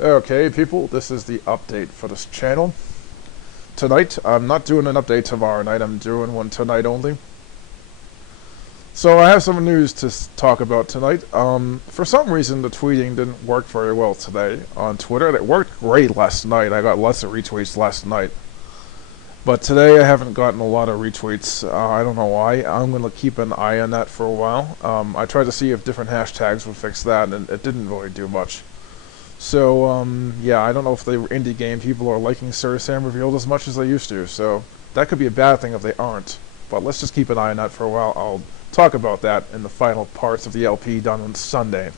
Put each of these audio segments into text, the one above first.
Okay, people, this is the update for this channel. Tonight, I'm not doing an update tomorrow night, I'm doing one tonight only. So I have some news to talk about tonight. For some reason, the tweeting didn't work very well today on Twitter. It worked great last night. I got lots of retweets last night. But today I haven't gotten a lot of retweets. I don't know why. I'm going to keep an eye on that for a while. I tried to see if different hashtags would fix that, and it didn't really do much. So, yeah, I don't know if the indie game people are liking SeriousSamRevealed as much as they used to, so that could be a bad thing if they aren't. But let's just keep an eye on that for a while. I'll talk about that in the final parts of the LP done on Sunday.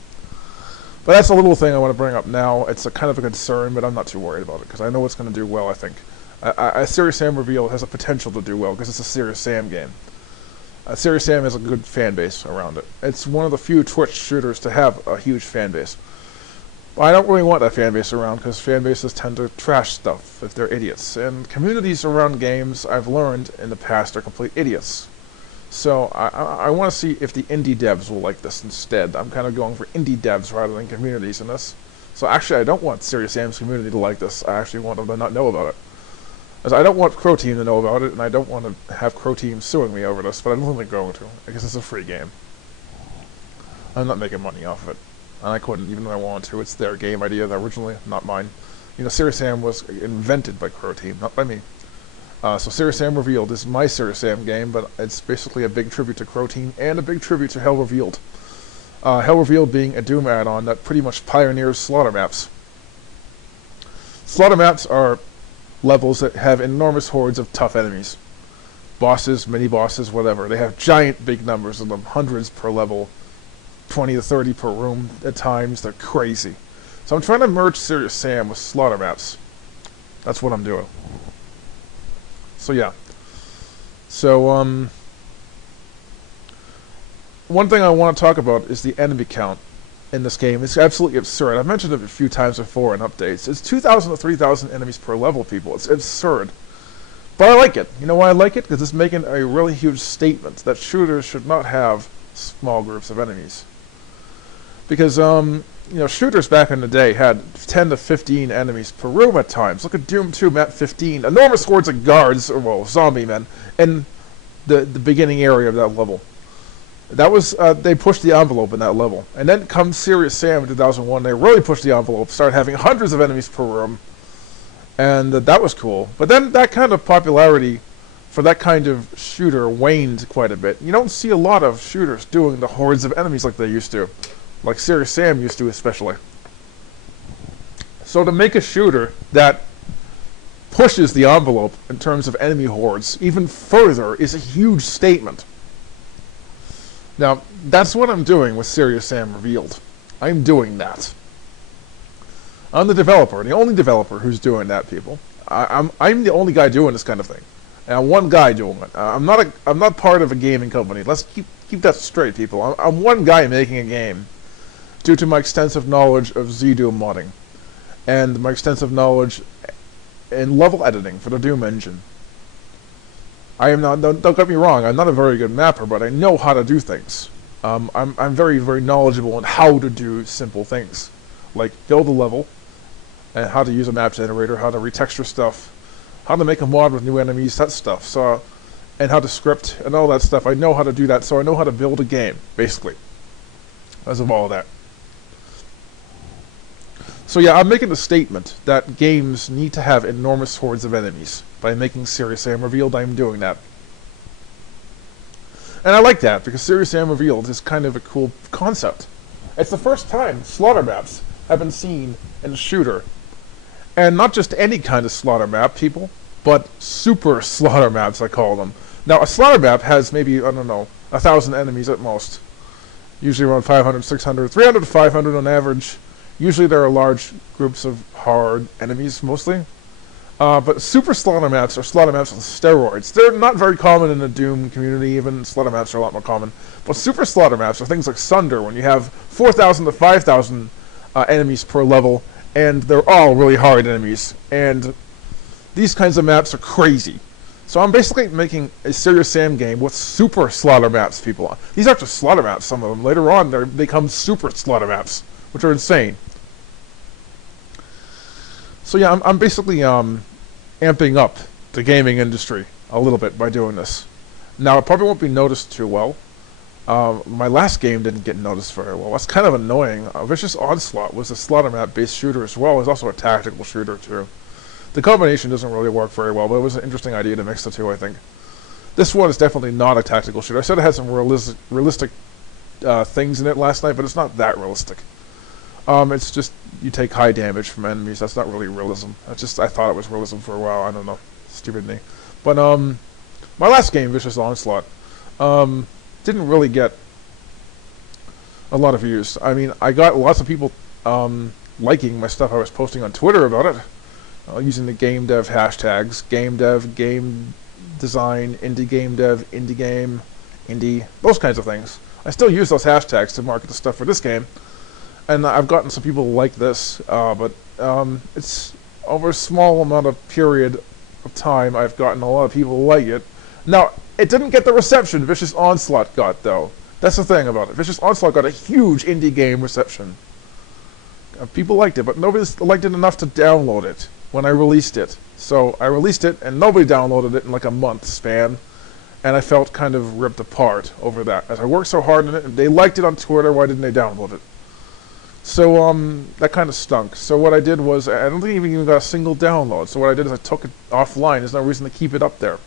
But that's a little thing I want to bring up now. It's a kind of a concern, but I'm not too worried about it, because I know it's going to do well, I think. SeriousSamRevealed has a potential to do well, because it's a SeriousSam game. SeriousSam has a good fan base around it. It's one of the few Twitch shooters to have a huge fan base. I don't really want that fan base around, because fan bases tend to trash stuff if they're idiots. And communities around games, I've learned in the past, are complete idiots. So I want to see if the indie devs will like this instead. I'm kind of going for indie devs rather than communities in this. So actually I don't want SeriousSam's community to like this. I actually want them to not know about it. As I don't want Crow Team to know about it, and I don't want to have Crow Team suing me over this, but I don't think they're going to, because it's a free game. I'm not making money off of it. And I couldn't, even though I wanted to. It's their game idea originally, not mine. You know, SeriousSam was invented by Crow Team, not by me. So SeriousSamRevealed is my SeriousSam game, but it's basically a big tribute to Crow Team and a big tribute to Hell Revealed. Hell Revealed being a Doom add-on that pretty much pioneers Slaughtermaps. Slaughtermaps are levels that have enormous hordes of tough enemies. Bosses, mini-bosses, whatever. They have giant big numbers of them, hundreds per level. 20 to 30 per room at times. They're crazy. So I'm trying to merge SeriousSam with Slaughtermaps. That's what I'm doing. So yeah. So one thing I want to talk about is the enemy count in this game. It's absolutely absurd. I've mentioned it a few times before in updates. It's 2,000 to 3,000 enemies per level, people. It's absurd. But I like it. You know why I like it? Because it's making a really huge statement that shooters should not have small groups of enemies. Because, you know, shooters back in the day had 10 to 15 enemies per room at times. Look at Doom 2 map 15. Enormous hordes of guards, or, well, zombie men, in the beginning area of that level. That was, they pushed the envelope in that level. And then comes SeriousSam in 2001, they really pushed the envelope, started having hundreds of enemies per room. And that was cool. But then that kind of popularity for that kind of shooter waned quite a bit. You don't see a lot of shooters doing the hordes of enemies like they used to. Like SeriousSam used to, especially. So to make a shooter that pushes the envelope in terms of enemy hordes even further is a huge statement. Now, that's what I'm doing with SeriousSamRevealed. I'm doing that. I'm the developer, the only developer who's doing that, people. I'm the only guy doing this kind of thing. And I'm one guy doing it. I'm not part of a gaming company. Let's keep that straight, people. I'm one guy making a game due to my extensive knowledge of Gzdoom modding and my extensive knowledge in level editing for the Doom engine. I am not. Don't get me wrong. I'm not a very good mapper, but I know how to do things. I'm very, very knowledgeable on how to do simple things, like build a level, and how to use a map generator, how to retexture stuff, how to make a mod with new enemies, that stuff. So, and how to script and all that stuff. I know how to do that, so I know how to build a game, basically, as of all of that. So yeah, I'm making a statement that games need to have enormous hordes of enemies. By making SeriousSamRevealed, I'm doing that. And I like that, because SeriousSamRevealed is kind of a cool concept. It's the first time slaughter maps have been seen in a shooter. And not just any kind of slaughter map, people, but super slaughter maps, I call them. Now, a slaughter map has maybe, I don't know, 1,000 enemies at most. Usually around 500, 600, 300 to 500 on average. Usually there are large groups of hard enemies, mostly. But super slaughter maps are slaughter maps with steroids. They're not very common in the Doom community, even slaughter maps are a lot more common. But super slaughter maps are things like Sunder, when you have 4,000 to 5,000 enemies per level, and they're all really hard enemies. And these kinds of maps are crazy. So I'm basically making a SeriousSam game with super slaughter maps, people. These aren't just slaughter maps, some of them. Later on, they become super slaughter maps, which are insane. So yeah, I'm basically amping up the gaming industry a little bit by doing this. Now, it probably won't be noticed too well. My last game didn't get noticed very well. That's kind of annoying. Vicious Onslaught was a Slaughtermap-based shooter as well. It was also a tactical shooter, too. The combination doesn't really work very well, but it was an interesting idea to mix the two, I think. This one is definitely not a tactical shooter. I said it had some realistic things in it last night, but it's not that realistic. It's just you take high damage from enemies. That's not really realism. That's just I thought it was realism for a while. I don't know. Stupid me. But my last game, Vicious Onslaught, didn't really get a lot of views. I mean, I got lots of people liking my stuff I was posting on Twitter about it, using the game dev hashtags, game dev, game design, indie game dev, indie game, indie, those kinds of things. I still use those hashtags to market the stuff for this game, and I've gotten some people like this, but it's over a small amount of period of time I've gotten a lot of people like it. Now, it didn't get the reception Vicious Onslaught got, though. That's the thing about it. Vicious Onslaught got a huge indie game reception. People liked it, but nobody liked it enough to download it when I released it. So I released it, and nobody downloaded it in like a month span, and I felt kind of ripped apart over that. As I worked so hard on it, and they liked it on Twitter, why didn't they download it? So that kind of stunk. So what I did was, I don't think I even got a single download. So what I did is I took it offline. There's no reason to keep it up there.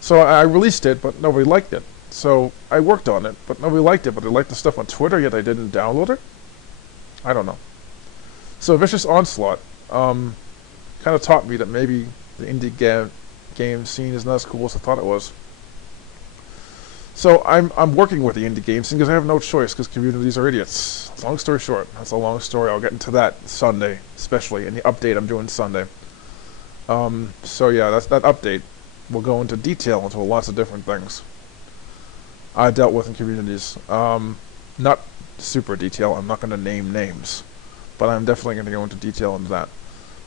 So I released it, but nobody liked it. So I worked on it, but nobody liked it. But they liked the stuff on Twitter, yet I didn't download it? I don't know. So Vicious Onslaught kind of taught me that maybe the indie game scene is not as cool as I thought it was. So I'm working with the indie game scene because I have no choice because communities are idiots. Long story short, that's a long story. I'll get into that Sunday, especially in the update I'm doing Sunday. So yeah, that update will go into detail into lots of different things I dealt with in communities. Not super detail. I'm not going to name names, but I'm definitely going to go into detail into that.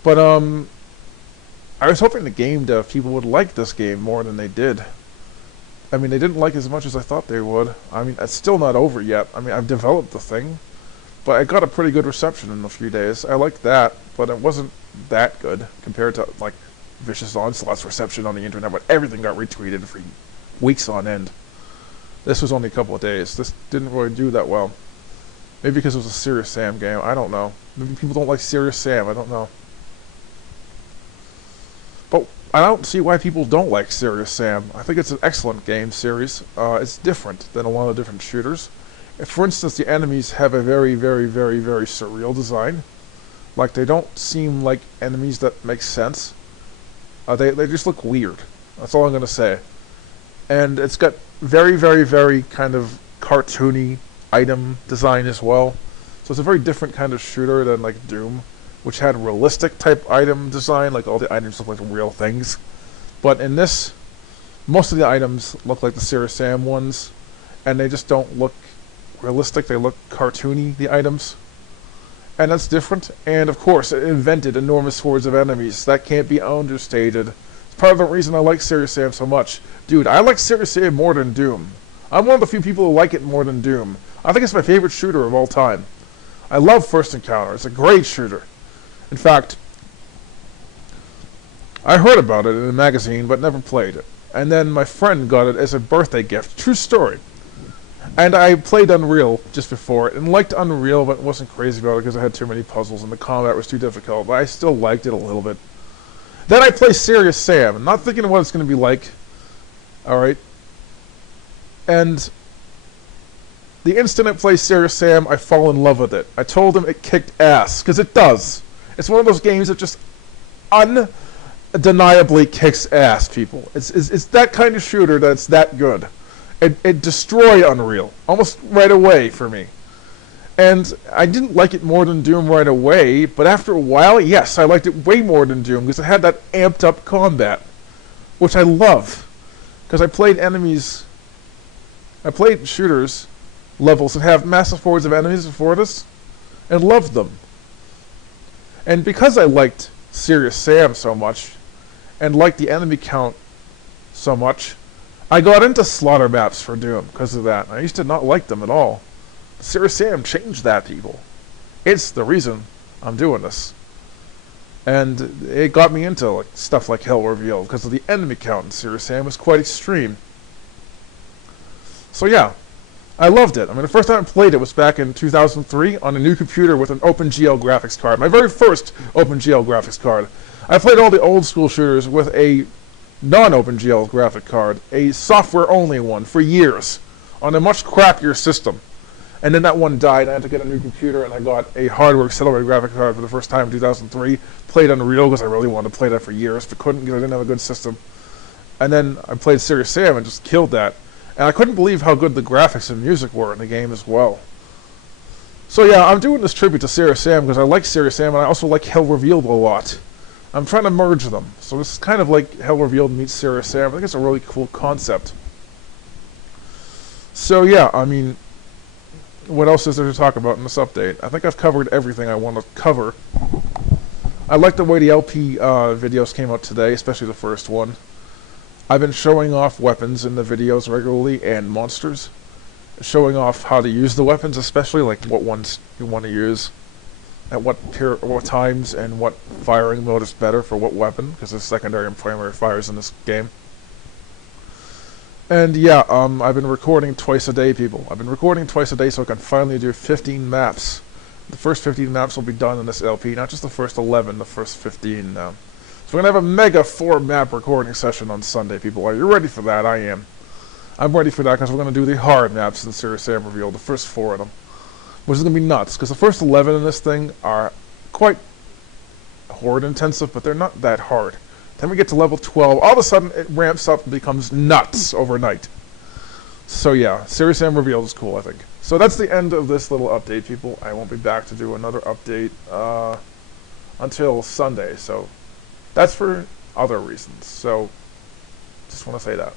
But I was hoping the game dev people would like this game more than they did. I mean, they didn't like it as much as I thought they would. I mean, it's still not over yet. I mean, I've developed the thing, but I got a pretty good reception in a few days. I liked that, but it wasn't that good compared to, like, Vicious Onslaught's reception on the internet, but everything got retweeted for weeks on end. This was only a couple of days. This didn't really do that well. Maybe because it was a SeriousSam game. I don't know. Maybe people don't like SeriousSam. I don't know. But I don't see why people don't like SeriousSam. I think it's an excellent game series. It's different than a lot of different shooters. For instance, the enemies have a very, very, very, very surreal design. Like, they don't seem like enemies that make sense. They just look weird. That's all I'm going to say. And it's got very, very, very kind of cartoony item design as well. So it's a very different kind of shooter than, like, Doom, which had realistic type item design, like all the items look like real things. But in this, most of the items look like the SeriousSam ones, and they just don't look realistic. They look cartoony, the items. And that's different. And of course, it invented enormous hordes of enemies. That can't be understated. It's part of the reason I like SeriousSam so much. Dude, I like SeriousSam more than Doom. I'm one of the few people who like it more than Doom. I think it's my favorite shooter of all time. I love First Encounter. It's a great shooter. In fact, I heard about it in a magazine, but never played it. And then my friend got it as a birthday gift. True story. And I played Unreal just before it, and liked Unreal, but wasn't crazy about it because I had too many puzzles and the combat was too difficult, but I still liked it a little bit. Then I play SeriousSam, not thinking of what it's going to be like. Alright. And the instant I play SeriousSam, I fall in love with it. I told him it kicked ass, because it does. It's one of those games that just undeniably kicks ass, people. It's that kind of shooter that's that good. It destroyed Unreal almost right away for me. And I didn't like it more than Doom right away, but after a while, yes, I liked it way more than Doom because it had that amped up combat, which I love. Because I played shooters levels that have massive hordes of enemies before this, and loved them. And because I liked SeriousSam so much, and liked the enemy count so much, I got into slaughter maps for Doom because of that. I used to not like them at all. SeriousSam changed that, people. It's the reason I'm doing this. And it got me into like stuff like Hell Revealed because of the enemy count in Serious Sam was quite extreme. So yeah, I loved it. I mean, the first time I played it was back in 2003 on a new computer with an OpenGL graphics card. My very first OpenGL graphics card. I played all the old school shooters with a non-OpenGL graphic card, a software-only one, for years, on a much crappier system. And then that one died, I had to get a new computer, and I got a hardware accelerated graphic card for the first time in 2003. Played Unreal because I really wanted to play that for years, but couldn't because I didn't have a good system. And then I played Serious Sam and just killed that. And I couldn't believe how good the graphics and music were in the game as well. So yeah, I'm doing this tribute to Serious Sam because I like Serious Sam and I also like Hell Revealed a lot. I'm trying to merge them. So this is kind of like Hell Revealed meets Serious Sam. I think it's a really cool concept. So yeah, I mean, what else is there to talk about in this update? I think I've covered everything I want to cover. I like the way the LP videos came out today, especially the first one. I've been showing off weapons in the videos regularly and monsters. Showing off how to use the weapons, especially like what ones you want to use, at what times, and what firing mode is better for what weapon, because there's secondary and primary fires in this game. And yeah, I've been recording twice a day, people. I've been recording twice a day so I can finally do 15 maps. The first 15 maps will be done in this LP, not just the first 11, the first 15 now. So we're going to have a mega 4-map recording session on Sunday, people. Are you ready for that? I am. I'm ready for that because we're going to do the hard maps in SeriousSamRevealed, the first 4 of them. Which is going to be nuts, because the first 11 in this thing are quite horde intensive, but they're not that hard. Then we get to level 12, all of a sudden it ramps up and becomes nuts overnight. So yeah, SeriousSamRevealed is cool, I think. So that's the end of this little update, people. I won't be back to do another update until Sunday, so that's for other reasons. So just want to say that.